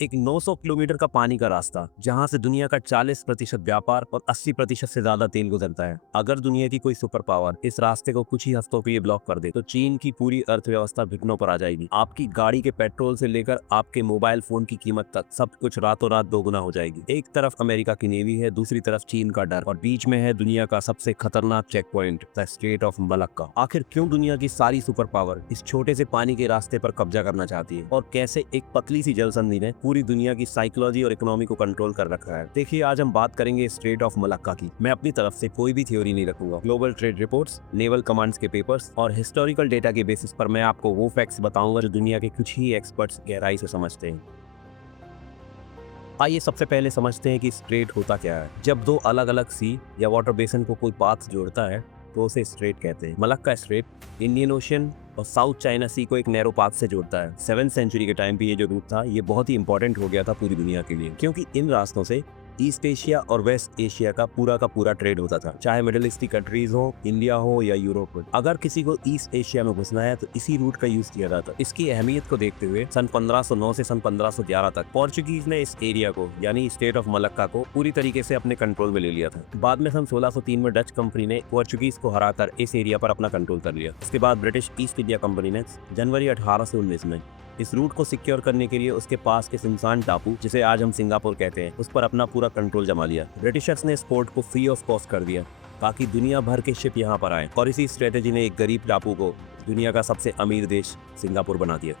एक 900 किलोमीटर का पानी का रास्ता जहां से दुनिया का 40% व्यापार और 80% से ज्यादा तेल गुजरता है। अगर दुनिया की कोई सुपर पावर इस रास्ते को कुछ ही हफ्तों के लिए ब्लॉक कर दे तो चीन की पूरी अर्थव्यवस्था विघ्नों पर आ जाएगी। आपकी गाड़ी के पेट्रोल से लेकर आपके मोबाइल फोन की कीमत तक सब कुछ रातों रात दोगुना हो जाएगी। एक तरफ अमेरिका की नेवी है, दूसरी तरफ चीन का डर और बीच में है दुनिया का सबसे खतरनाक check point, the Strait of Malacca. आखिर क्यों दुनिया की सारी सुपर पावर इस छोटे से पानी के रास्ते पर कब्जा करना चाहती है और कैसे एक पतली सी जलसंधि ने पूरी दुनिया की साइकोलॉजी और इकोनॉमी को कंट्रोल कर रखा है। देखिए, आज हम बात करेंगे स्ट्रेट ऑफ मलक्का की। मैं अपनी तरफ से कोई भी थ्योरी नहीं रखूंगा। Global trade reports, naval commands के पेपर्स और हिस्टोरिकल डेटा के बेसिस पर मैं आपको वो फैक्ट्स बताऊंगा जो दुनिया के कुछ ही एक्सपर्ट्स गहराई से समझते हैं। आइए सबसे पहले समझते हैं कि स्ट्रेट होता क्या है। जब दो अलग अलग सी या वाटर बेसिन को कोई पाथ जोड़ता है तो उसे स्ट्रेट कहते हैं। मलक्का स्ट्रेट इंडियन ओशन और साउथ चाइना सी को एक नैरो पाथ से जोड़ता है। 7वीं सेंचुरी के टाइम पे ये जो रूट था ये बहुत ही इंपॉर्टेंट हो गया था पूरी दुनिया के लिए, क्योंकि इन रास्तों से ईस्ट एशिया और वेस्ट एशिया का पूरा ट्रेड होता था, चाहे मिडिल ईस्ट की कंट्रीज हो, इंडिया हो या यूरोप हो। अगर किसी को ईस्ट एशिया में घुसना है तो इसी रूट का यूज किया जाता। इसकी अहमियत को देखते हुए सन 1509 से सन 1511 तक पोर्चुगीज ने इस एरिया को यानी स्टेट ऑफ मलक्का को पूरी तरीके से अपने कंट्रोल में ले लिया था। बाद में सन 1603 में डच कंपनी ने पोर्चुगीज को हराकर इस एरिया पर अपना कंट्रोल कर लिया। इसके बाद ब्रिटिश ईस्ट इंडिया कंपनी ने जनवरी 1819 में इस रूट को सिक्योर करने के लिए उसके पास के सुनसान टापू, जिसे आज हम सिंगापुर कहते हैं, उस पर अपना पूरा कंट्रोल जमा लिया। ब्रिटिशर्स ने इस पोर्ट को फ्री ऑफ कॉस्ट कर दिया ताकि दुनिया भर के शिप यहाँ पर आए, और इसी स्ट्रेटेजी ने एक गरीब टापू को दुनिया का सबसे अमीर देश सिंगापुर बना दिया।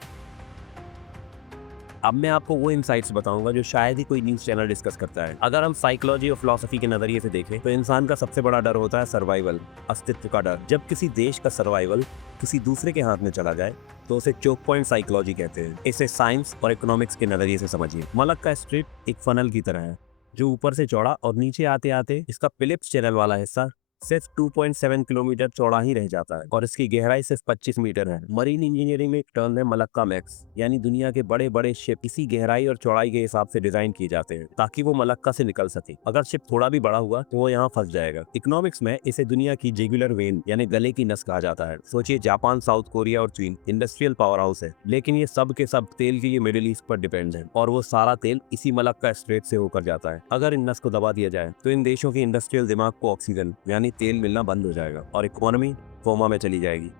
अब मैं आपको वो इनसाइट्स बताऊंगा जो शायद ही कोई न्यूज चैनल डिस्कस करता है। अगर हम साइकोलॉजी और फिलॉसफी के नजरिए से देखें तो इंसान का सबसे बड़ा डर होता है सर्वाइवल, अस्तित्व का डर। जब किसी देश का सर्वाइवल किसी दूसरे के हाथ में चला जाए तो उसे चोक पॉइंट साइकोलॉजी कहते हैं। इसे साइंस और इकोनॉमिक्स के नजरिए से समझिए। मलक्का स्ट्रेट एक फनल की तरह है जो ऊपर से चौड़ा और नीचे आते आते इसका फिलिप्स चैनल वाला हिस्सा सिर्फ 2.7 किलोमीटर चौड़ा ही रह जाता है और इसकी गहराई सिर्फ 25 मीटर है। मरीन इंजीनियरिंग में एक टर्म है मलक्का मैक्स, यानी दुनिया के बड़े बड़े शिप इसी गहराई और चौड़ाई के हिसाब से डिजाइन किए जाते हैं ताकि वो मलक्का से निकल सके। अगर शिप थोड़ा भी बड़ा हुआ तो वो यहाँ फंस जाएगा। इकोनॉमिक्स में इसे दुनिया की जुगुलर वेन यानी गले की नस कहा जाता है। सोचिए, जापान, साउथ कोरिया और चीन इंडस्ट्रियल पावर हाउस है, लेकिन ये सब के सब तेल के लिए मिडिल ईस्ट पर डिपेंड है और वो सारा तेल इसी मलक्का स्ट्रेट से होकर जाता है। अगर इन नस को दबा दिया जाए तो इन देशों के इंडस्ट्रियल दिमाग को ऑक्सीजन यानी तेल मिलना बंद हो जाएगा और इकोनॉमी कोमा में चली जाएगी।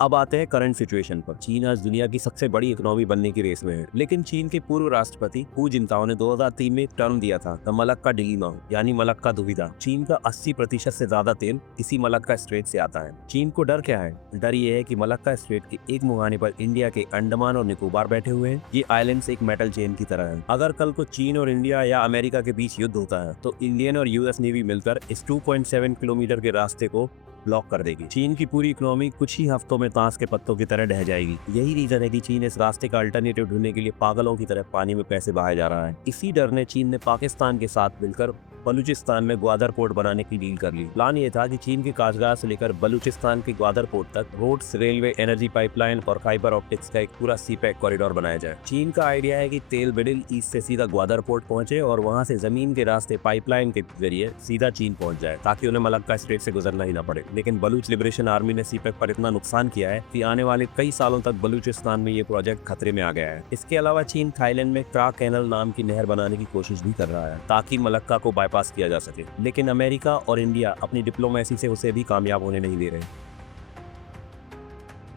अब आते हैं करंट सिचुएशन पर। चीन आज दुनिया की सबसे बड़ी इकोनॉमी बनने की रेस में है, लेकिन चीन के पूर्व राष्ट्रपति हू जिनताओ ने 2003 में एक टर्म दिया था, द मलक्का डिलीमा यानी मलक्का दुविधा। चीन का 80% से ज्यादा तेल इसी मलक्का स्ट्रेट से आता है। चीन को डर क्या है? डर ये है कि मलक्का स्ट्रेट के एक मुहाने पर इंडिया के अंडमान और निकोबार बैठे हुए हैं। ये आइलैंड्स एक मेटल चेन की तरह है। अगर कल को चीन और इंडिया या अमेरिका के बीच युद्ध होता है तो इंडियन और यूएस नेवी मिलकर इस 2.7 किलोमीटर के रास्ते को ब्लॉक कर देगी। चीन की पूरी इकोनॉमी कुछ ही हफ्तों में ताश के पत्तों की तरह ढह जाएगी। यही रीजन है कि चीन इस रास्ते का अल्टरनेटिव ढूंढने के लिए पागलों की तरह पानी में पैसे बहाए जा रहा है। इसी डर ने चीन ने पाकिस्तान के साथ मिलकर बलूचिस्तान में ग्वादर पोर्ट बनाने की डील कर ली। प्लान ये था कि चीन के काशगार से लेकर बलूचिस्तान के ग्वादर पोर्ट तक रोड्स, रेलवे, एनर्जी पाइपलाइन और फाइबर ऑप्टिक्स का एक पूरा सी पैक कॉरिडोर बनाया जाए। चीन का आइडिया है कि तेल मिडिल ईस्ट से सीधा ग्वादर पोर्ट पहुंचे और वहां से जमीन के रास्ते पाइपलाइन के जरिए सीधा चीन पहुंच जाए ताकि उन्हें मलक्का स्ट्रेट से गुजरना ही ना पड़े। लेकिन बलूच लिबरेशन आर्मी ने सी पैक पर इतना नुकसान किया है कि आने वाले कई सालों तक बलूचिस्तान में ये प्रोजेक्ट खतरे में आ गया है। इसके अलावा चीन थाईलैंड में क्रा कैनल नाम की नहर बनाने की कोशिश भी कर रहा है ताकि मलक्का को बाईपास किया जा सके, लेकिन अमेरिका और इंडिया अपनी डिप्लोमेसी से उसे भी कामयाब होने नहीं दे रहे।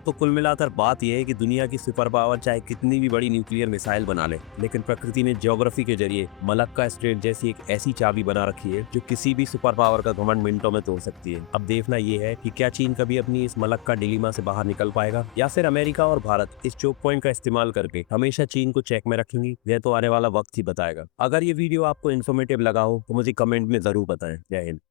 तो कुल मिलाकर बात यह है कि दुनिया की सुपर पावर चाहे कितनी भी बड़ी न्यूक्लियर मिसाइल बना ले, लेकिन प्रकृति ने ज्योग्राफी के जरिए मलक्का स्ट्रेट जैसी एक ऐसी चाबी बना रखी है जो किसी भी सुपर पावर का घमंड मिनटों में तोड़ सकती है। अब देखना यह है कि क्या चीन कभी अपनी इस मलक्का डिलीमा से बाहर निकल पाएगा या फिर अमेरिका और भारत इस चोक पॉइंट का इस्तेमाल करके हमेशा चीन को चेक में रखेंगी। यह तो आने वाला वक्त ही बताएगा। अगर ये वीडियो आपको इन्फॉर्मेटिव लगा हो तो मुझे कमेंट में जरूर बताएं। जय हिंद।